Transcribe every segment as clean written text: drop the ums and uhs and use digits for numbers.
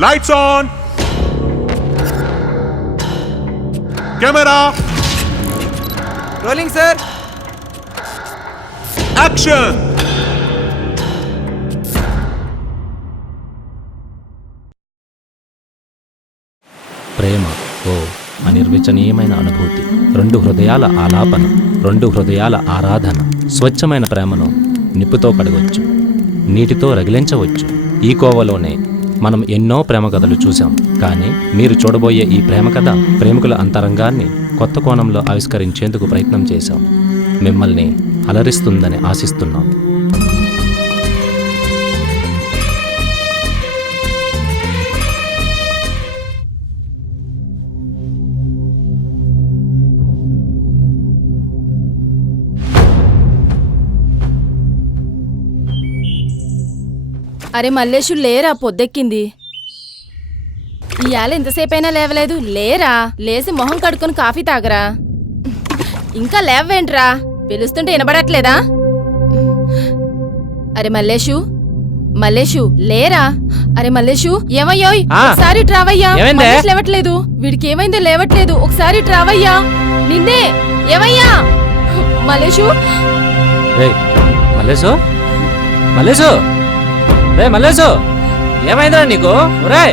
Lights on, camera rolling sir. Action. ప్రేమ ఓ అనిర్వచనీయమైన అనుభూతి, రెండు హృదయాల ఆలాపన, రెండు హృదయాల ఆరాధన. స్వచ్ఛమైన ప్రేమను నిప్పుతో కడగవచ్చు, నీటితో రగిలించవచ్చు. ఈ కోవలోనే మనం ఎన్నో ప్రేమ కథలు చూసాం. కానీ మీరు చూడబోయే ఈ ప్రేమ కథ ప్రేమికుల అంతరంగాన్ని కొత్త కోణంలో ఆవిష్కరించేందుకు ప్రయత్నం చేశాం. మిమ్మల్ని అలరిస్తుందని ఆశిస్తున్నాం. అరే మల్లేషు లేరా, పొద్దెక్కింది. ఇవాళ ఎంతసేపైనా లేవలేదు. లేరా, లేచి మొహం కడుక్కొని కాఫీ తాగరా. ఇంకా లేవేంట్రా, పిలుస్తుంటే వినబడట్లేదా? అరే మల్లేషు, మల్లేషు లేరా. అరే మల్లేషు, ఏమయ్యోయ్, ఒకసారి ట్రావయ్యా. లేవట్లేదు, వీడికి ఏమైందో లేవట్లేదు. ఒకసారి ట్రావయ్యా. నిన్నే, ఏమయ్యా మల్లేషు. మల్లేషు, మల్లేషు, రే మల్లేషు, ఏమైందిరా నీకు? రే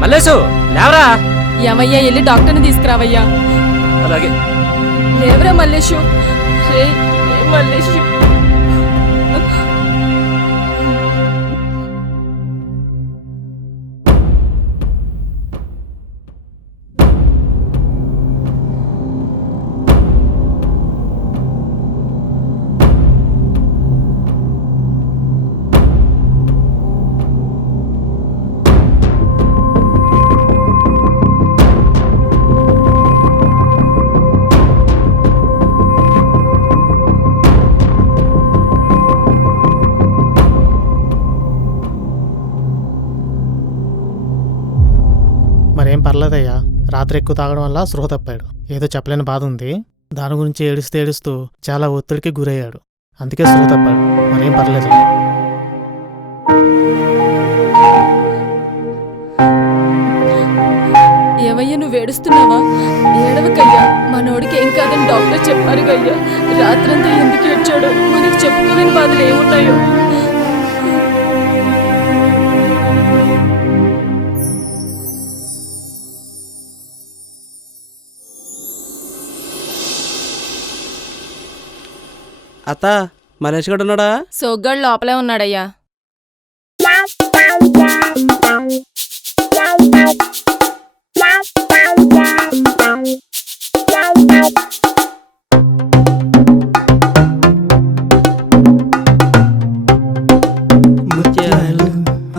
మల్లేషు, లేవరా. ఏమయ్యా, వెళ్ళి డాక్టర్ని తీసుకురావయ్యా. అలాగే. లేవరా మల్లేషు. రే మల్లేషు. మరేం పర్లేదయ్యా, రాత్రి ఎక్కువ తాగడం వల్ల స్పృహ తప్పాడు. ఏదో చెప్పలేని బాధ ఉంది, దాని గురించి ఏడుస్తూ చాలా ఒత్తిడికి గురయ్యాడు. అందుకే స్పృహ తప్పాడు. మరేం పర్లేదు. ఏమయ్యా, నువ్వు ఏడుస్తున్నావా? ఏడవకయ్యా, మనోడికి ఏం కాదని డాక్టర్ చెప్పారు గయ్యా. రాత్రంతా ఎందుకు ఏడ్చాడో, మనకి చెప్పుకోలేని బాధలు ఏమున్నాయో. అత్త, మలేష్ గడు ఉన్నాడా? సోగ్గాడు లోపలే ఉన్నాడయ్యా. ముత్యాలు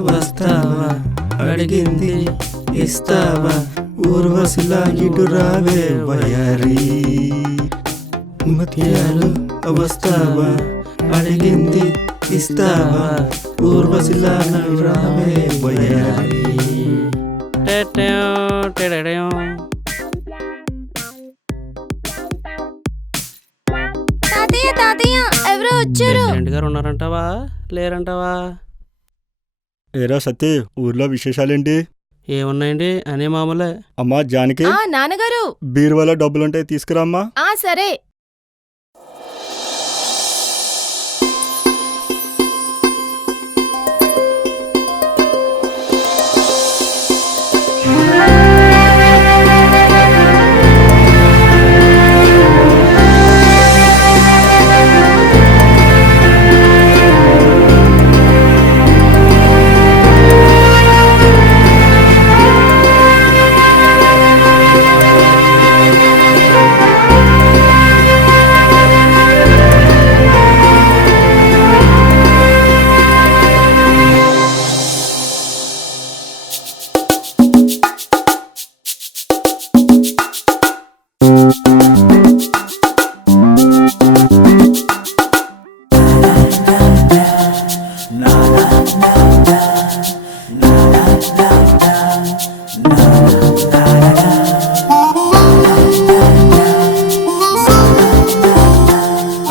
వస్తావా, అడిగింది ఇస్తావా, ఊర్వశిలా ఇటు రావే వయారి. ముత్యాలు వస్తావా, అడిగింది ఇస్తావా, ఊర్వశిలా రావే వయారి. తాతయ్య, తాతయ్య, ఎవరో వచ్చారు. ఫ్రెండ్ గారు ఉన్నారంటావా, లేరంటావా? ఏరా సత్తి, ఊర్లో విశేషాలేంటి? ఏమున్నాయండి, అనే మామూలే. అమ్మా జానకి, నాన్నగారు, బీరువాలో డబ్బులుంటాయి తీసుకురామ్మా. సరే.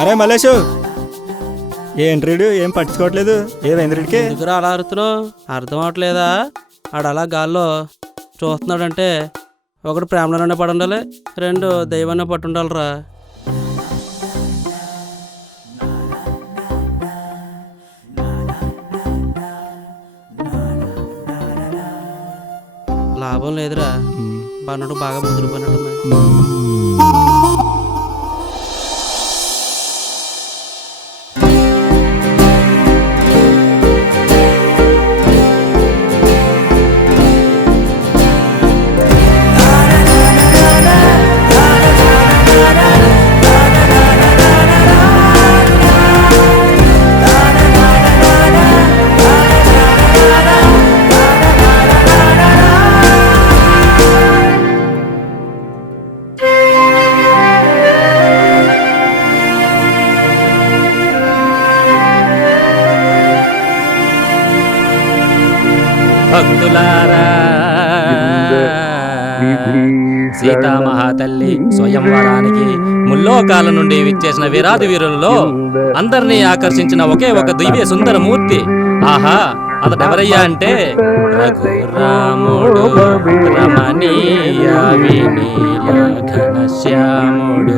అరే మల్లేషు, ఏంటి రీడు ఏం పట్టించుకోవట్లేదు? ఏమైంది రీడికి? ఎందుకురా అలా అరుతున్నావు? అర్థం అవట్లేదా? ఆడు అలా గాల్లో చూస్తున్నాడంటే ఒకటి ప్రేమలోనే పడి ఉండాలి, రెండు దైవాన్ని పట్టు ఉండాలిరా. లాభం లేదురా, పన్నడు బాగా ముదిరిపోయినట్టుంది. భక్తులారా, సీతామహాతల్లి స్వయంవరానికి ముల్లోకాల నుండి విచ్చేసిన వీరాది వీరులలో అందరినీ ఆకర్షించిన ఒకే ఒక దివ్య సుందర మూర్తి. ఆహా, అతడెవరయ్యా అంటే రఘురాముడు, రమణీయ వినీల ఘనశ్యాముడు.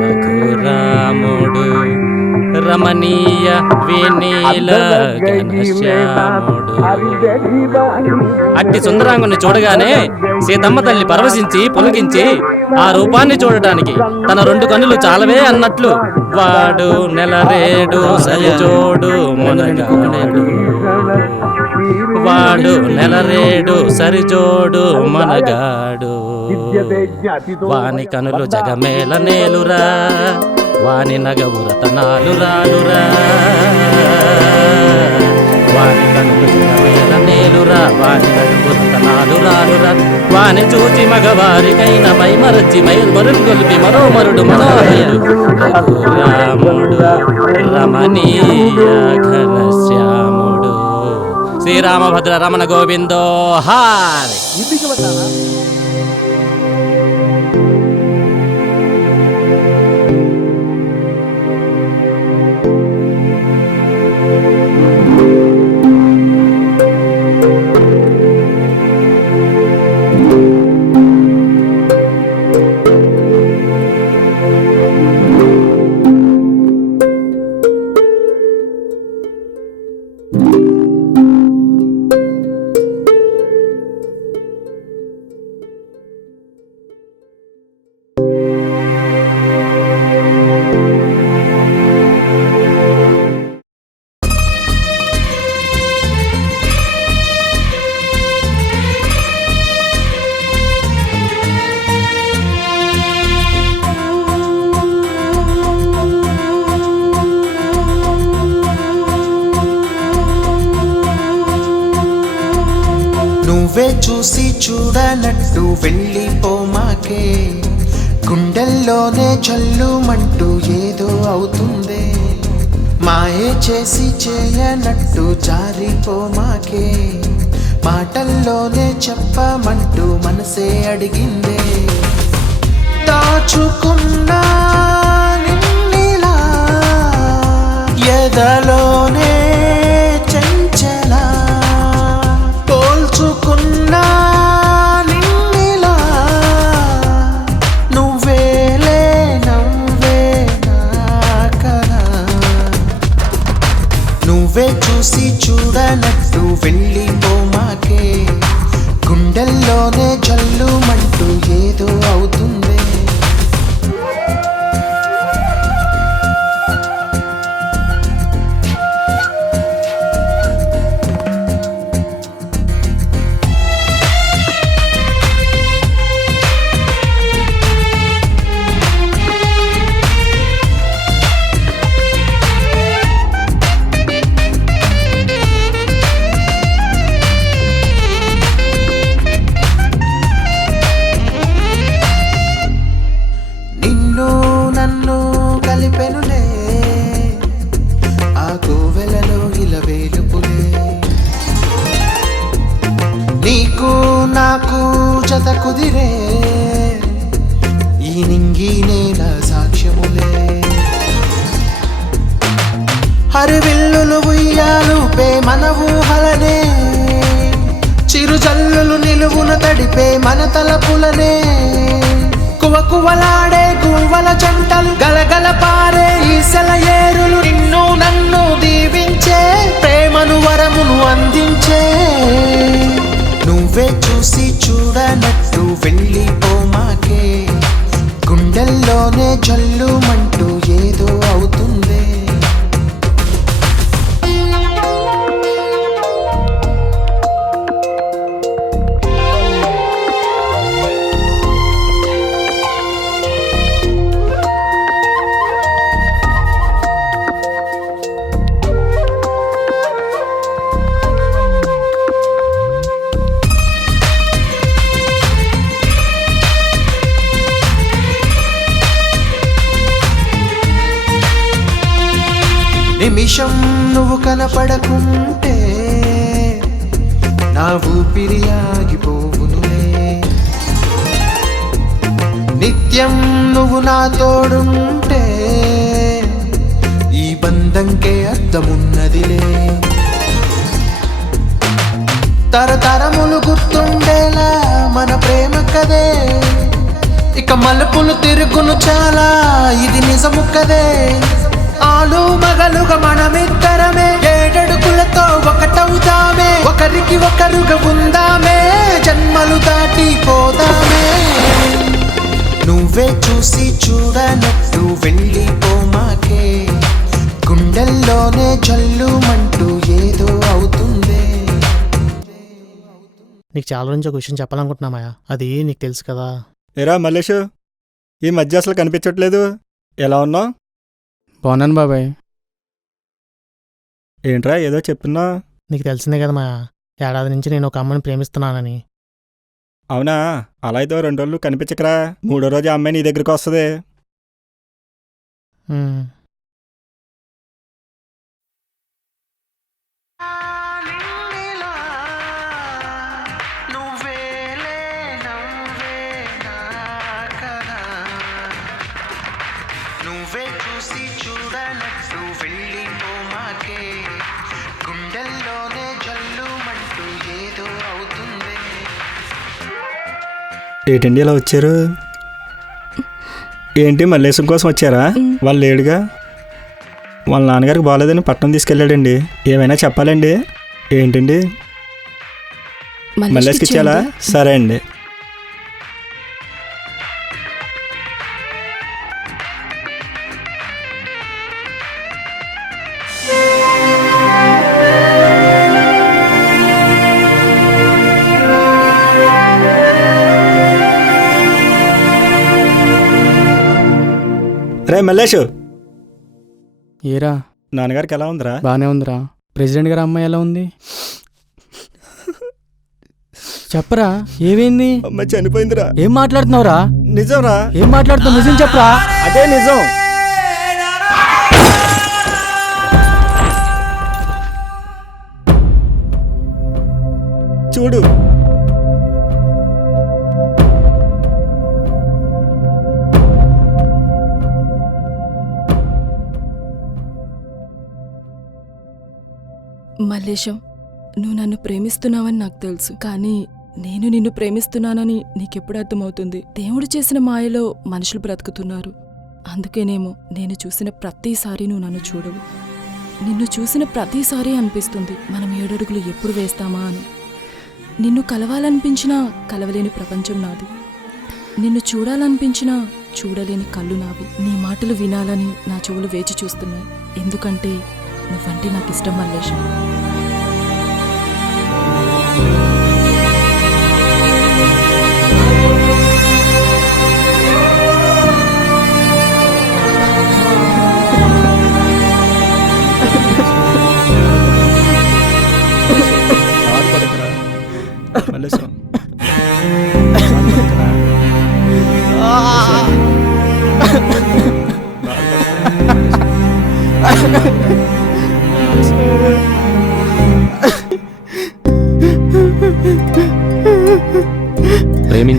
రఘురాముడు రమణీయ వినీల ఘనశ్యాముడు. అట్టి సుందరాంగుని చూడగానే సీతమ్మ తల్లి పరవశించి పొలిగించి ఆ రూపాన్ని చూడటానికి తన రెండు కన్నులు చాలవే అన్నట్లు వాడు నెలరేడు సరిజోడు మనగాడు. వాడు నెలరేడు సరిజోడు మనగాడు. వాని కనులు జగమేల నేలురా, వాని నగవు రతనాలు రాలురా. వాని కనులు జగమేల నేలురా, వాని నగవు రతనాలు రాలురా. వాని చూచి మగవారికైన మైమరచి మరుగొల్పి మరో మరుడు మనోహరుడు. రఘురాముడు రమణీయ ఘనశ్యాముడు. శ్రీరామభద్ర రమణ గోవిందో హారి. నువ్వే చూసి చూడనట్టు వెళ్ళిపోమాకే, గుండెల్లోనే జల్లుమంటూ ఏదో అవుతుందే. మాయే చేసి చేయనట్టు జారిపోమాకే, మాటల్లోనే చెప్పమంటూ మనసే అడిగిందే. దాచుకున్నా నిన్నిలా ఎదలోనే చెంచలా, పోల్చుకున్నా నిన్నిలా నువ్వేలే నవ్వే నాకనా. నువ్వే చూసి చూడనట్టు వెళ్ళిపోమాకే, గుండెల్లోనే జల్లుమంటూ ఏదో అవుతుందే. కలిపెనులే ఆ కోవెలలో ఇలా వేలుపులే, నీకు నాకు జత కుదిరే ఈ నింగి నేల సాక్ష్యములే. హరివిల్లులు ఉయ్యాలు పే మన ఊహలనే చిరుజల్లులు నిలువున తడిపే మన తలపులనే కువకువలాడే గువ్వల జంటలు గలగల పారే ఈసల ఏరులు నిన్ను నన్ను దీవించే ప్రేమను వరమును అందించే నువ్వే చూసి చూడనట్టు వెళ్ళిపోమాకే గుండెల్లోనే జల్లుమంటూ ఏదో అవుతుందే నిమిషం నువ్వు కనపడకుంటే నా ఊపిరి ఆగిపోవునులే నిత్యం నువ్వు నా తోడుంటే ఈ బంధంకే అర్థమున్నదిలే తరతరములు గుర్తుండేలా మన ప్రేమ కదే ఇక మలుపులు తిరుగును చాలా ఇది నిజము కదే ఆలు మగలుగా మనమిద్దరమే ఏడడుగులతో ఒకటవుదామే ఒకరికి ఒకరుగా ఉందామే జన్మలు దాటిపోదామే నువ్వే చూసి చూడనట్టు వెళ్ళిపోమాకే గుండెల్లోనే జల్లుమంటూ ఏదో అవుతుందే నీకు చాలా నుంచి ఒక విషయం చెప్పాలనుకుంటున్నామయ్యా, అది నీకు తెలుసు కదా. ఏరా మల్లేషు, ఈ మధ్య అసలు కనిపించట్లేదు. ఎలా ఉన్నావు? బాగున్నాను బాబాయ్. ఏంట్రా ఏదో చెప్తున్నా? నీకు తెలిసిందే కదా మాయా, ఏడాది నుంచి నేను ఒక అమ్మని ప్రేమిస్తున్నానని. అవునా? అలా అయితే 2 రోజులు కనిపించకరా, 3వ రోజు ఆ అమ్మాయి నీ దగ్గరికి వస్తుంది. నువ్వే చూసి చూడనట్టు వెళ్ళిపోమాకే గుండెల్లోనే జల్లుమంటూ ఏదో అవుతుంది. ఏంటండి ఇలా వచ్చారు? ఏంటి మల్లేశం కోసం వచ్చారా? వాళ్ళు లేడుగా. వాళ్ళ నాన్నగారికి బాగాలేదని పట్టణం తీసుకెళ్ళాడండి. ఏమైనా చెప్పాలండి? ఏంటండి మల్లేష్కి ఇచ్చేలా? సరే అండి. రే మల్లేషు, ఏరా నాన్నగారికి ఎలా ఉందిరా? బాగానే ఉందిరా. ప్రెసిడెంట్ గారి అమ్మాయి ఎలా ఉంది చెప్పరా, ఏమైంది? అమ్మాయి చనిపోయిందిరా. ఏం మాట్లాడుతున్నావురా? నిజంరా. ఏం మాట్లాడుతున్నావు? నిజం చెప్పరా. అదే నిజం. చూడు. మల్లేశం, నువ్వు నన్ను ప్రేమిస్తున్నావని నాకు తెలుసు, కానీ నేను నిన్ను ప్రేమిస్తున్నానని నీకెప్పుడు అర్థమవుతుంది? దేవుడు చేసిన మాయలో మనుషులు బ్రతుకుతున్నారు. అందుకేనేమో నేను చూసిన ప్రతిసారి నువ్వు నన్ను చూడవు. నిన్ను చూసిన ప్రతిసారి అనిపిస్తుంది మనం 7 అడుగులు ఎప్పుడు వేస్తామా అని. నిన్ను కలవాలనిపించినా కలవలేని ప్రపంచం నాది. నిన్ను చూడాలనిపించినా చూడలేని కళ్ళు నావి. నీ మాటలు వినాలని నా చెవులు వేచి చూస్తున్నాయి. ఎందుకంటే నువ్వంటే నాకు ఇష్టం మల్లేశం. మల్లేశం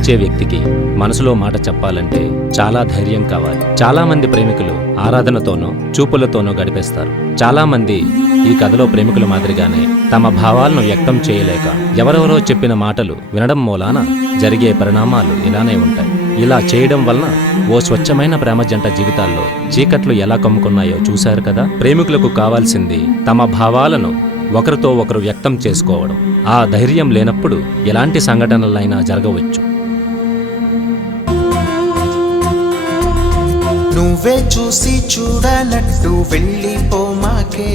ప్రేమించే వ్యక్తికి మనసులో మాట చెప్పాలంటే చాలా ధైర్యం కావాలి. చాలా మంది ప్రేమికులు ఆరాధనతోనో చూపులతోనో గడిపేస్తారు. చాలా మంది ఈ కథలో ప్రేమికుల మాదిరిగానే తమ భావాలను వ్యక్తం చేయలేక ఎవరెవరో చెప్పిన మాటలు వినడం మూలాన జరిగే పరిణామాలు ఇలానే ఉంటాయి. ఇలా చేయడం వలన ఓ స్వచ్ఛమైన ప్రేమ జంట జీవితాల్లో చీకట్లు ఎలా కమ్ముకున్నాయో చూశారు కదా. ప్రేమికులకు కావాల్సింది తమ భావాలను ఒకరితో ఒకరు వ్యక్తం చేసుకోవడం. ఆ ధైర్యం లేనప్పుడు ఎలాంటి సంఘటనలైనా జరగవచ్చు. నువ్వే చూసి చూడనట్టు వెళ్ళిపోమాకే,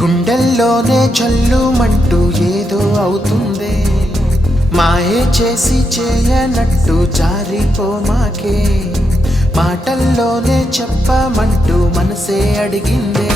గుండెల్లోనే జల్లుమంటూ ఏదో అవుతుందే. మాయే చేసి చేయనట్టు జారిపోమాకే, మాటల్లోనే చెప్పమంటూ మనసే అడిగిందే.